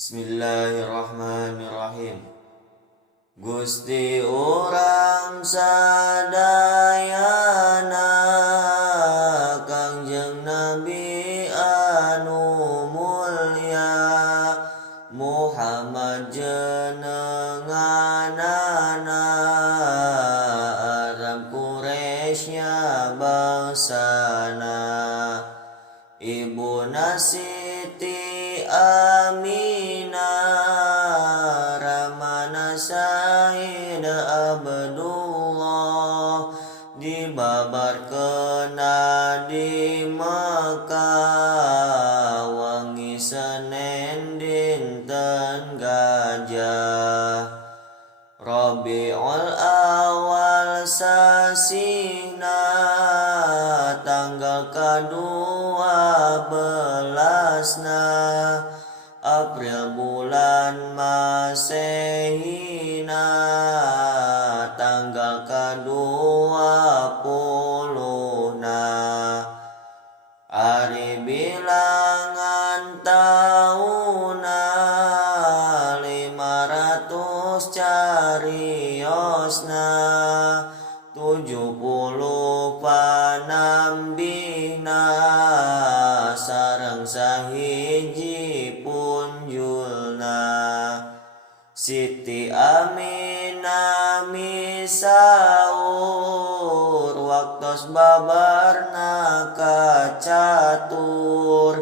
Bismillahirrahmanirrahim. Gusti urang sadayana Kangjeng Nabi anu mulya Muhammad jenenganana Arab Quraisy bangsana Ibuna Siti Aminah Ramana Said Abdullah dibabarkeun di Mekah wangi Senen dinten Gajah Rabiul Awal sasina tanggal ke-12 April bulan Masehina tanggal ke-20 Ari bilangan tahuna 500 cariosna 70 panambina sareng sahiji punjulna Siti Aminah misaur waktos babarna kacatur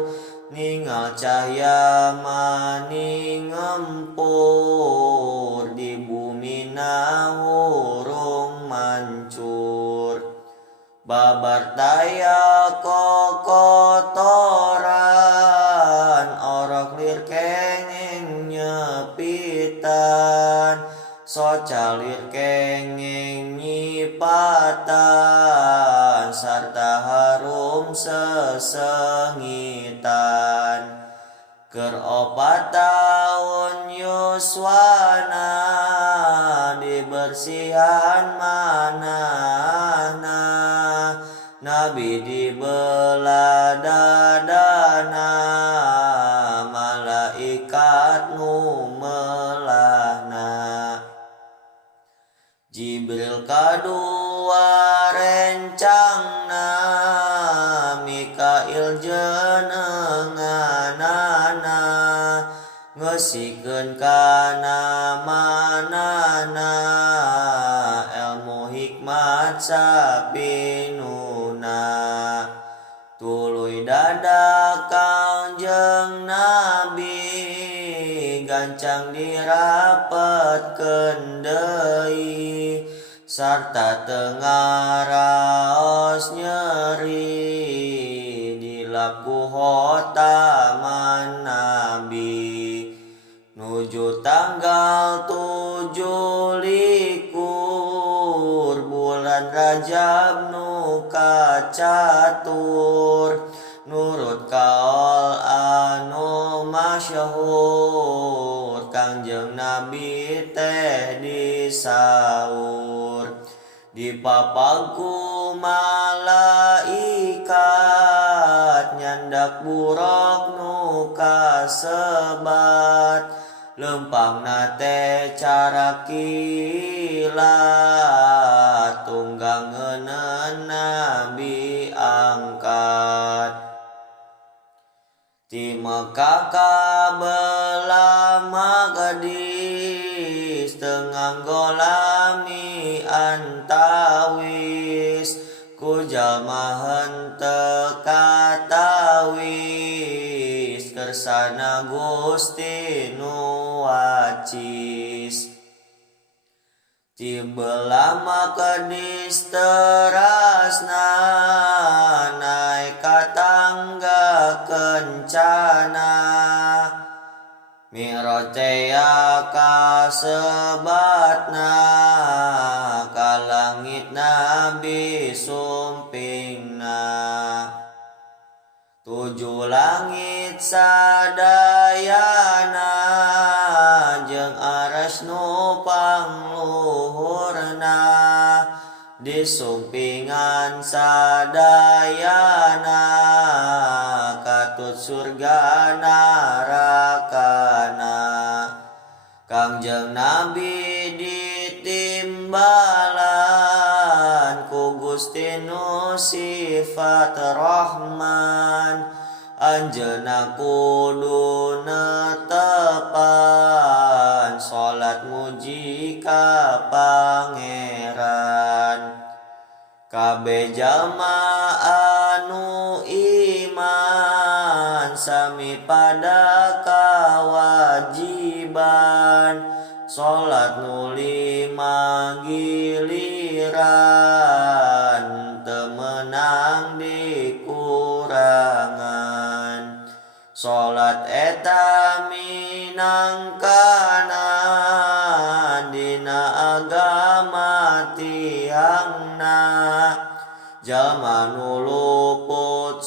ningal cahya maning ngempur di bumi hurung mancur babar taya kokotoran orok lir kenging nyepitan socalir kenging nyipatan sarta harum sesengitan Ker 4 tahun yuswana dibersihan manahna Nabi dibelah dadana malaikat nu melahna Jibril kadua rencangna Mikail jenenganana ngesikeun kana manana ilmu hikmat sapinuna tuluy dada Kangjeng Nabi gancang dirapetkeun deui sarta teu raos nyeri dilap ku hotaman Nabi nuju tanggal 7 likur bulan Rajab nu kacatur nurut kaul anu masyhur Kangjeng Nabi teh disaur dipapangku malaikat nyandak buruk nu kasebat lempangna teh cara kilat tunggang ngeuneun Nabi angkat ti Mekah ka belah Maqdis teu nganggo lami antawis ku jalma henteu katawis kersana Gusti nu wacis ti belah Maqdis terasna naik ka tangga kencana Mi'raj teh kasebatna ka langit Nabi sumpingna 7 langit sadayana jeung aras nu pangluhurna di sumpingan sadayana katut surga narakana Kanjeng Nabi ditimbalan ku Gusti nu sifat Rahman, anjeunna kudu netepan salat muji ka Pangeran. Kabeh jalma anu iman sami pada kawajiban salat nu 5 giliran teu meunang dikurangan. Salat eta minangkana dina agama tiangna, jalma nu luput